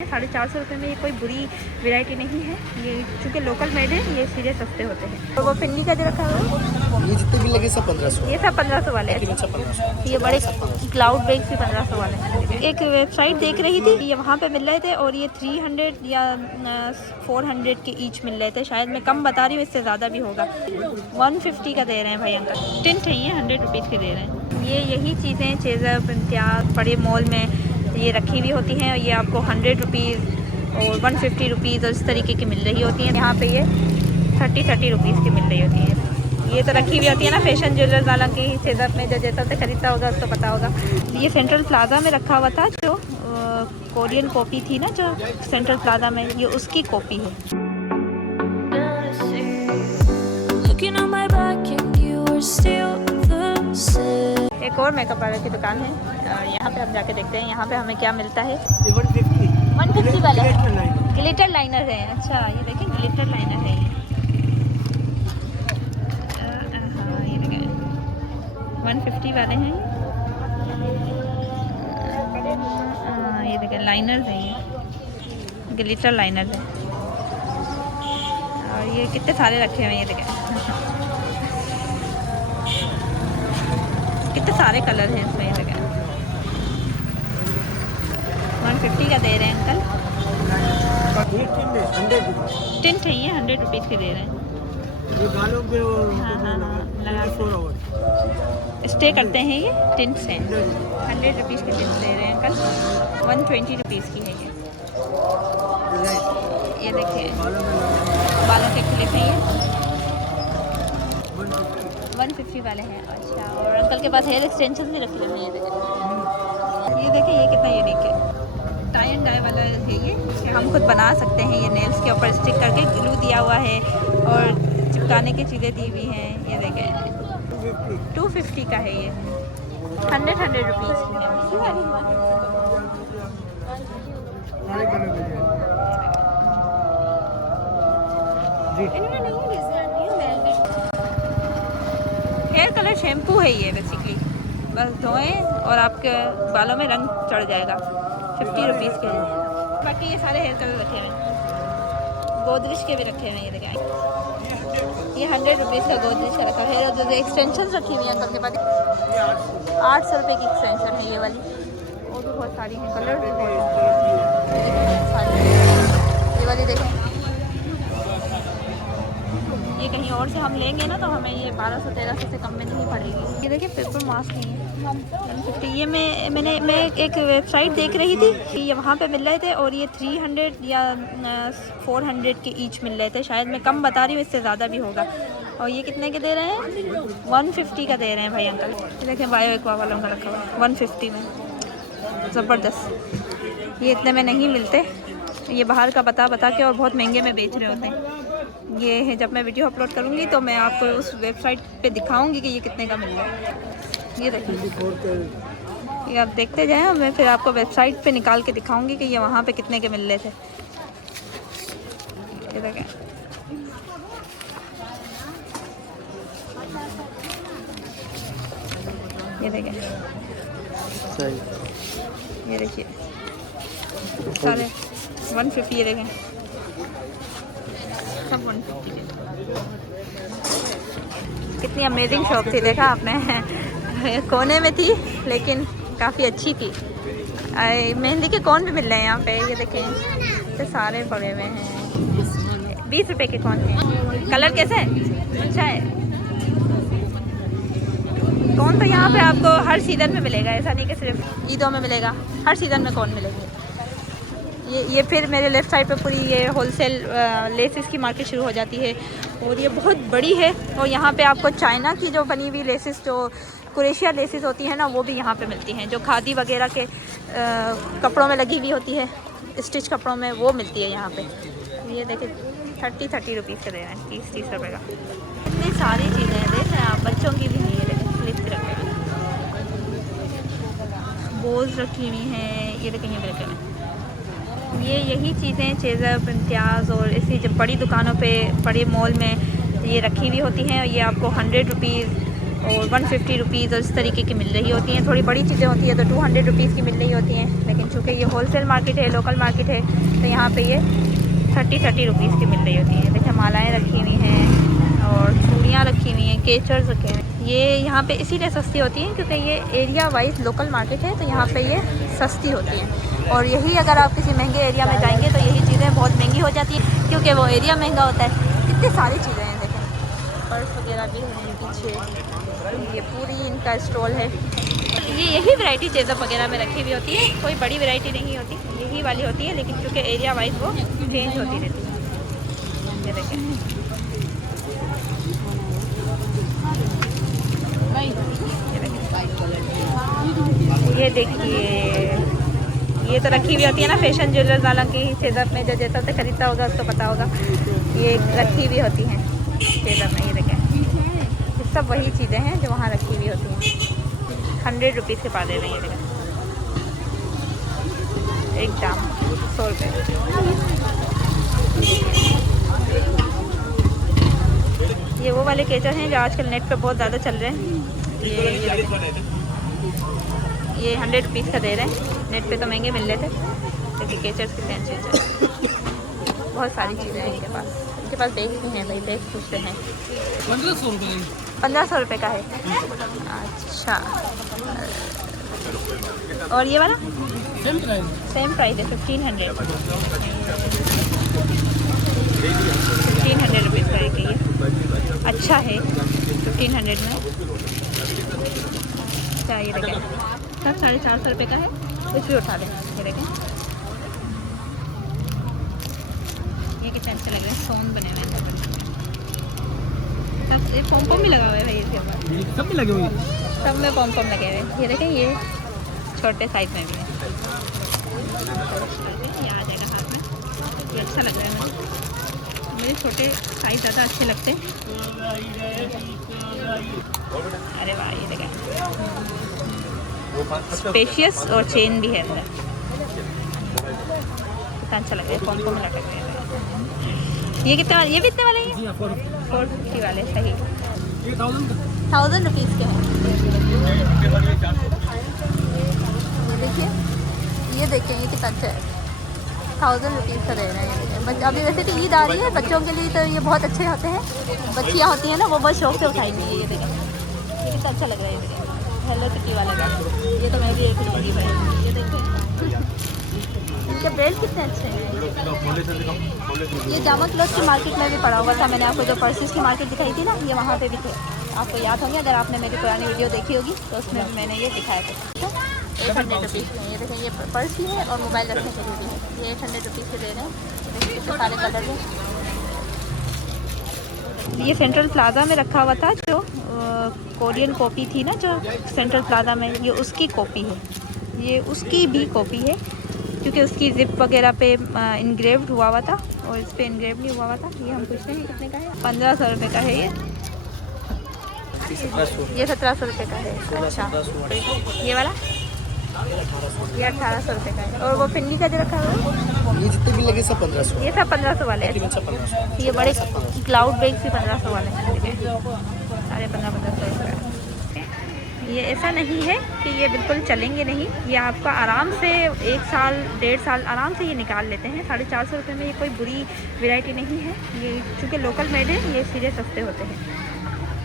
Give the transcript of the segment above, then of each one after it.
450 में ये कोई बुरी वैरायटी नहीं है। ये चूँकि लोकल मेड है, ये सीधे सस्ते होते हैं। तो वो पिन्नी का जो रखा हुआ है, ये जितने भी लगे सब 1500। ये सब 1500 वाले हैं। सब 1500। ये बड़े क्लाउड बैग्स भी 1500 वाले हैं। एक वेबसाइट देख रही थी, ये वहाँ पे मिल रहे थे और ये 300 या 400 के ईच मिल रहे थे। शायद मैं कम बता रही हूँ, इससे ज़्यादा भी होगा। 150 का दे रहे हैं भाई अंकल। टिंट है ये 100 रुपीज़ के दे रहे हैं। ये यही चीज़ें चेज़र इम्तियाज़ बड़े मॉल में ये रखी हुई होती हैं और ये आपको 100 रुपीज़ और 150 रुपीज़ और इस तरीके की मिल रही होती हैं। यहाँ पे ये 30 रुपीज़ की मिल रही होती है। ये तो रखी हुई होती है ना फैशन ज्वेलर्स वाला की सेजर में, जो जैसा से खरीदता होगा उसको पता होगा। ये सेंट्रल प्लाजा में रखा हुआ था, जो कोरियन कॉपी थी ना जो सेंट्रल प्लाजा में, ये उसकी कॉपी है। एक और मेकअप वाले की दुकान है, यहाँ पे हम जाके देखते हैं यहाँ पे हमें क्या मिलता है। 150 वाला ग्लिटर लाइनर है। अच्छा ये देखिए ग्लिटर लाइनर है ये देखें 150 वाले हैं। ये देखें लाइनर है, ये ग्लिटर लाइनर है और ये कितने सारे रखे हुए हैं। ये देखें कितने सारे कलर हैं इसमें। ये देखें 150 का दे रहे हैं अंकल। टिंट है ये 100 रुपीज़ के दे रहे हैं। स्टे करते हैं ये टिंट्स हैं। 100 रुपीज़ के टिंट्स दे रहे हैं अंकल। 120 रुपीज़ की है ये देखिए बालों के क्लिप हैं ये 150 वाले हैं। अच्छा और अंकल के पास हेयर एक्सटेंशन भी रखे हुए हैं। ये देखिए ये कितना यूनिक है। टाई एंड डाई वाला है ये, हम खुद बना सकते हैं। ये नेल्स के ऊपर स्टिक करके ग्लू दिया हुआ है और चिपकाने की चीज़ें दी हुई हैं। ये देखें 250 का है ये। 100 रुपीज़ की है। हेयर कलर शैम्पू है ये बेसिकली, बस धोएं और आपके बालों में रंग चढ़ जाएगा। 50 रुपीज़ के हैं। बाकी ये सारे हेयर कलर रखे हैं, गोदरेज के भी रखे हैं। ये देखें ये 100 रुपीज़ का गोदरेज का रखा है। हेयर एक्सटेंशन रखी हुई है अंकल के पास। 800 रुपये की एक्सटेंशन है ये वाली। और भी बहुत सारी हैं, कलर भी बहुत सारी। ये वाली देखें, ये कहीं और से हम लेंगे ना तो हमें ये 1200-1300 से कम में नहीं पड़ेगी। ये देखिए पेपर मास्क नहीं है 150। ये मैं एक वेबसाइट देख रही थी कि ये वहाँ पे मिल रहे थे और ये 300 या 400 के ईच मिल रहे थे। शायद मैं कम बता रही हूँ, इससे ज़्यादा भी होगा। और ये कितने के दे रहे हैं? 150 का दे रहे हैं भाई अंकल। ये देखें बायो एक्वा वालों का रखा हुआ 150 में, ज़बरदस्त। ये इतने में नहीं मिलते, ये बाहर का बता के और बहुत महंगे में बेच रहे होते हैं। ये है, जब मैं वीडियो अपलोड करूँगी तो मैं आपको उस वेबसाइट पे दिखाऊंगी कि ये कितने का मिल रहा है। ये देखिए ये आप देखते जाएं और मैं फिर आपको वेबसाइट पे निकाल के दिखाऊंगी कि ये वहाँ पे कितने के मिल रहे थे। ये देखें ये देखें ये देखिए सारे 150। ये देखें सब 150 के। कितनी अमेजिंग शॉप थी, देखा आपने कोने में थी लेकिन काफ़ी अच्छी थी। मेहंदी के कोन भी मिल रहे हैं यहाँ पे। ये देखें तो सारे पड़े हुए हैं। 20 रुपए के कोन हैं। कलर कैसा है? अच्छा है। कोन तो यहाँ पे आपको हर सीज़न में मिलेगा, ऐसा नहीं कि सिर्फ ईदों में मिलेगा, हर सीज़न में कोन मिलेंगे। ये फिर मेरे लेफ़्ट साइड पे पूरी ये होलसेल लेसेस की मार्केट शुरू हो जाती है और ये बहुत बड़ी है। और यहाँ पे आपको चाइना की जो बनी हुई लेसेस, जो कुरेशिया लेसेस होती हैं ना, वो भी यहाँ पे मिलती हैं। जो खादी वगैरह के कपड़ों में लगी हुई होती है, स्टिच कपड़ों में, वो मिलती है यहाँ पे। ये देखिए 30 रुपीज़ का दे रहे हैं, 30 रुपये का। इतनी सारी चीज़ें हैं, देख रहे हैं आप, बच्चों की भी नहीं है, क्लिप रखे हुए हैं, बोल्स रखी हुई हैं। ये देखें ये भी रखे हुए हैं। ये यही चीज़ें चेज़र इम्तियाज़ और इसी जब बड़ी दुकानों पे, बड़े मॉल में ये रखी हुई होती हैं और ये आपको 100 रुपीज़ और 150 रुपीज़ और इस तरीके की मिल रही होती हैं। थोड़ी बड़ी चीज़ें होती हैं तो 200 रुपीज़ की मिल रही होती हैं, लेकिन चूँकि ये होलसेल मार्केट है, लोकल मार्केट है, तो यहाँ पे ये 30 रुपीज़ की मिल रही होती हैं। देखिए मालाएँ रखी हुई हैं और चूड़ियाँ रखी हुई हैं, केचर्स रखे हुए हैं। ये यहाँ पे इसीलिए सस्ती होती हैं क्योंकि ये एरिया वाइज लोकल मार्केट है, तो यहाँ पे ये सस्ती होती हैं। और यही अगर आप किसी महंगे एरिया में जाएंगे तो यही चीज़ें बहुत महंगी हो जाती हैं क्योंकि वो एरिया महंगा होता है। इतनी सारी चीज़ें हैं, देखें पर्स वगैरह भी हैं पीछे, ये पूरी इनका स्टॉल है। ये यही वैरायटी चेज़अप वगैरह में रखी हुई होती है, कोई बड़ी वैरायटी नहीं होती, यही वाली होती है, लेकिन चूँकि एरिया वाइज वो चेंज होती रहती है। ये देखें, ये देखिए, ये तो रखी हुई होती है ना फैशन ज्वेलर्स वाला की चेज़अप में, जो जैसा से खरीदता होगा उसको पता होगा, ये रखी हुई होती हैं चेज़अप में। ये देखें, ये सब वही चीज़ें हैं जो वहाँ रखी हुई होती हैं। 100 रुपीज़ के पा दे रहे हैं। ये देखें, एक दाम 100 रुपये। ये वो वाले केचर हैं जो आजकल नेट पे बहुत ज़्यादा चल रहे हैं। ये 100 रुपीज़ का दे रहे हैं, नेट पे तो महंगे मिल रहे थे, लेकिन केचर्स कितने अच्छे हैं। बहुत सारी चीज़ें हैं इनके पास बैग भी हैं भाई, बैग पूछते हैं। 1500 रुपये का है। अच्छा, और ये वाला सेम प्राइस है 1500 रुपीज़ का है। ये अच्छा है 1500 में। अच्छा, ये देखें सब 450 रुपये का है, कुछ भी उठा दें। ये देखें, ये कितने अच्छे लग रहे हैं, सोन बने हुए हैं सब। ये पॉम भी लगा हुआ है भाई, इसके ऊपर सब में लगे हुए हैं, सब में पॉम लगे हुए हैं। ये देखें, ये छोटे साइज में भी है, ये आ जाएगा हाथ में। ये अच्छा लग रहा है, मुझे छोटे साइज ज़्यादा अच्छे लगते हैं। अरे वाह, ये देखें स्पेशियस और चेन भी है अंदर, कितना अच्छा लग रहा है, पॉम लटक रहे हैं। ये कितने वाले, ये भी इतने वाले हैं 450 वाले, सही 1000 रुपीज़ के हैं। ये देखिए ये कितना अच्छा है, 1000 रुपीज़ का दे रहे हैं। अभी वैसे तो ईद आ रही है, बच्चों के लिए तो ये बहुत अच्छे होते हैं। बच्चियाँ होती हैं ना, वो बहुत शौक से उठाएंगी। ये देखें, ये कितना अच्छा लग रहा है। ये देखें हेलो किटी वाला का, ये तो मैं भी एक लूँगी भाई। ये देखें इनके बेल्ट कितने अच्छे हैं। ये जामा क्लॉथ की मार्केट में भी पड़ा हुआ था, मैंने आपको जो पर्सेस की मार्केट दिखाई थी ना, ये वहाँ पे भी थे। आपको याद होंगे अगर आपने मेरी पुरानी वीडियो देखी होगी तो उसमें मैंने ये दिखाया था। 800 रुपीज़ में ये देखें, ये पर्स भी है और मोबाइल रखने के लिए भी है। ये 800 रुपीज़ के दे रहे हैं। देखिए सारे कलर हैं। ये सेंट्रल प्लाजा में रखा हुआ था, जो कोरियन कॉपी थी ना जो सेंट्रल प्लाजा में, ये उसकी कॉपी है, ये उसकी भी कॉपी है क्योंकि उसकी जिप वगैरह पे इनग्रेव्ड हुआ हुआ था और इस पे इनग्रेव नहीं हुआ हुआ था। ये हम पूछते हैं कितने का है। 1500 रुपये का है ये 1700 रुपये का है। अच्छा, ये वाला ये 1800 रुपये का है। और वो पिन्नी का जो रखा हुआ है, ये जितने भी लगे सब 1500, ये सब 1500 वाले हैं। ये बड़े क्लाउड बैग्स भी 1500 वाले हैं, सारे 1500 का। ये ऐसा नहीं है कि ये बिल्कुल चलेंगे नहीं, ये आपका आराम से 1 साल 1.5 साल आराम से ये निकाल लेते हैं। 450 रुपये में ये कोई बुरी वैरायटी नहीं है। ये चूँकि लोकल मेड है, ये सीधे सस्ते होते हैं,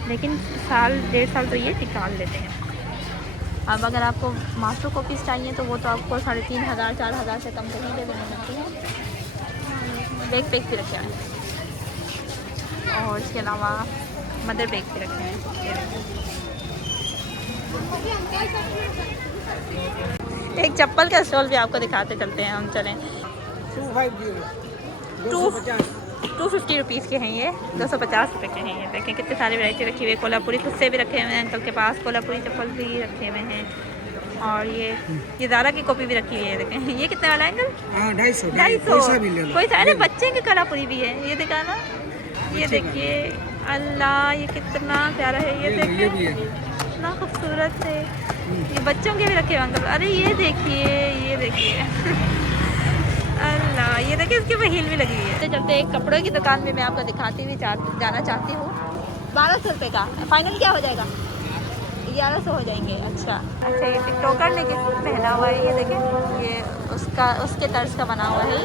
लेकिन 1.5 साल तो ये निकाल लेते हैं। अब अगर आपको मास्टर कॉपीज़ चाहिए तो वो तो आपको 3500 4000 से कम कहीं पे भी नहीं मिलती है। बैग पैक भी रखे हैं और इसके अलावा मदर बैग भी रखे हैं। एक चप्पल का स्टॉल भी आपको दिखाते चलते हैं हम, चलें। 250 रुपीज़ के हैं ये, 250 रुपये के हैं ये। देखें कितने सारी वैरायटी रखी हुई है। कोल्हापुरी खुद से भी रखे हुए हैं अंकल के पास, कोल्हापुरी चप्पल भी रखे हुए हैं। और ये ज़ारा की कॉपी भी रखी हुई है। देखें ये कितने वाला है अंकल? 250। कोई सा है, बच्चे की कोल्हापुरी भी है, ये देखा ना। ये देखिए अल्लाह, ये कितना प्यारा है। ये देखिए कितना खूबसूरत है। ये बच्चों के भी रखे हुए अंकल। अरे ये देखिए, ये देखिए अल्लाह, ये देखिए इसके ऊपर हील भी लगी हुई है। चलते एक कपड़ों की दुकान में मैं आपको दिखाती हुई जाना चाहती हूँ। 1200 रुपये का फाइनल क्या हो जाएगा? 1100 हो जाएंगे। अच्छा अच्छा, ये टिकटॉकर ने किस पहना हुआ है, ये देखें, ये उसके तर्ज का बना हुआ है ये,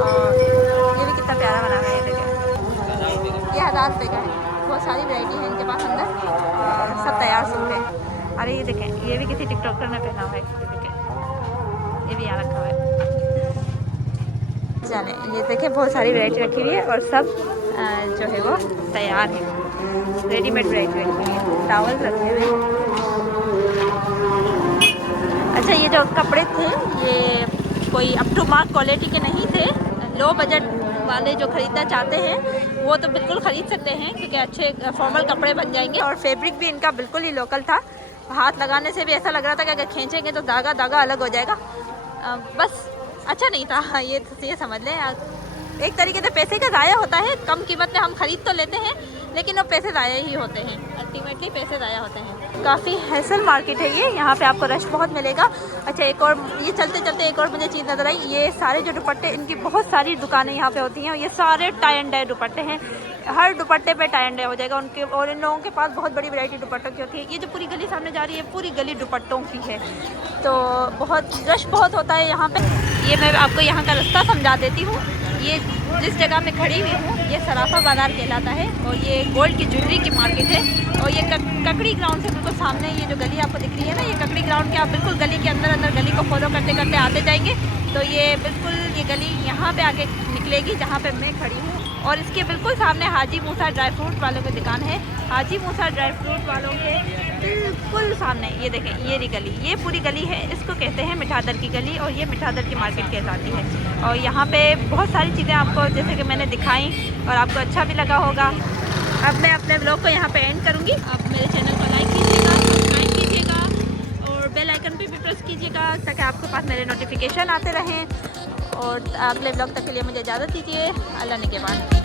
और ये भी कितना प्यारा बना हुआ है, ये देखें। ये 1000 रुपये का है। बहुत सारी वैरायटी है इनके पास अंदर, और सब तैयार सूट है। अरे ये देखें, ये भी किसी टिकटॉकर ने पहना हुआ है, ये देखें, ये भी यहाँ रखा हुआ है। जाने, ये देखें बहुत सारी वैरायटी रखी हुई है, और सब जो है वो तैयार है, रेडीमेड वैरायटी रखी हुई है, टावल रखे हुए हैं। अच्छा, ये जो कपड़े थे ये कोई अप टू मार्क क्वालिटी के नहीं थे। लो बजट वाले जो ख़रीदना चाहते हैं वो तो बिल्कुल ख़रीद सकते हैं, क्योंकि अच्छे फॉर्मल कपड़े बन जाएंगे, और फैब्रिक भी इनका बिल्कुल ही लोकल था। हाथ लगाने से भी ऐसा लग रहा था कि अगर खींचेंगे तो धागा धागा अलग हो जाएगा। बस अच्छा नहीं था, ये समझ लें। एक तरीके से पैसे का ज़ाया होता है, कम कीमत में हम ख़रीद तो लेते हैं, लेकिन वो पैसे ज़ाया ही होते हैं, अल्टीमेटली पैसे ज़ाया होते हैं। काफ़ी हैसल मार्केट है ये, यहाँ पे आपको रश बहुत मिलेगा। अच्छा, एक और ये चलते चलते एक और मुझे चीज़ नज़र आई, ये सारे जो दुपट्टे, इनकी बहुत सारी दुकानें यहाँ पे होती हैं, और ये सारे टाई एंड डाई दुपट्टे हैं। हर दुपट्टे पे टाई एंड डाई हो जाएगा उनके, और इन लोगों के पास बहुत बड़ी वैरायटी दुपट्टों की होती है। ये जो पूरी गली सामने जा रही है, पूरी गली दुपट्टों की है, तो बहुत रश बहुत होता है यहाँ पे। ये मैं आपको यहाँ का रास्ता समझा देती हूँ। ये जिस जगह मैं खड़ी हुई हूँ ये सराफा बाज़ार कहलाता है, और ये गोल्ड की ज्वेलरी की मार्केट है। और ये ककड़ी ग्राउंड से बिल्कुल सामने ये जो गली आपको दिख रही है ना, ये ककड़ी ग्राउंड के आप बिल्कुल गली के अंदर गली को फॉलो करते करते आते जाएंगे तो ये बिल्कुल ये गली यहाँ पे आके निकलेगी जहाँ पे मैं खड़ी हूँ। और इसके बिल्कुल सामने हाजी मूसा ड्राई फ्रूट वालों की दुकान है। हाजी मूसा ड्राई फ्रूट वालों के बिल्कुल सामने ये देखें, ये रही गली, ये पूरी गली है, इसको कहते हैं मिठादर की गली, और ये मिठादर की मार्केट कहलाती है। और यहाँ पे बहुत सारी चीज़ें आपको जैसे कि मैंने दिखाई और आपको अच्छा भी लगा होगा। अब मैं अपने ब्लॉग को यहाँ पे एंड करूँगी। आप मेरे चैनल को लाइक कीजिएगा, सब्सक्राइब कीजिएगा, और बेल आइकन पे भी प्रेस कीजिएगा ताकि आपके पास मेरे नोटिफिकेशन आते रहें। और अगले ब्लॉग तक के लिए मुझे इजाज़त दीजिए। अल्लाह निगहबान।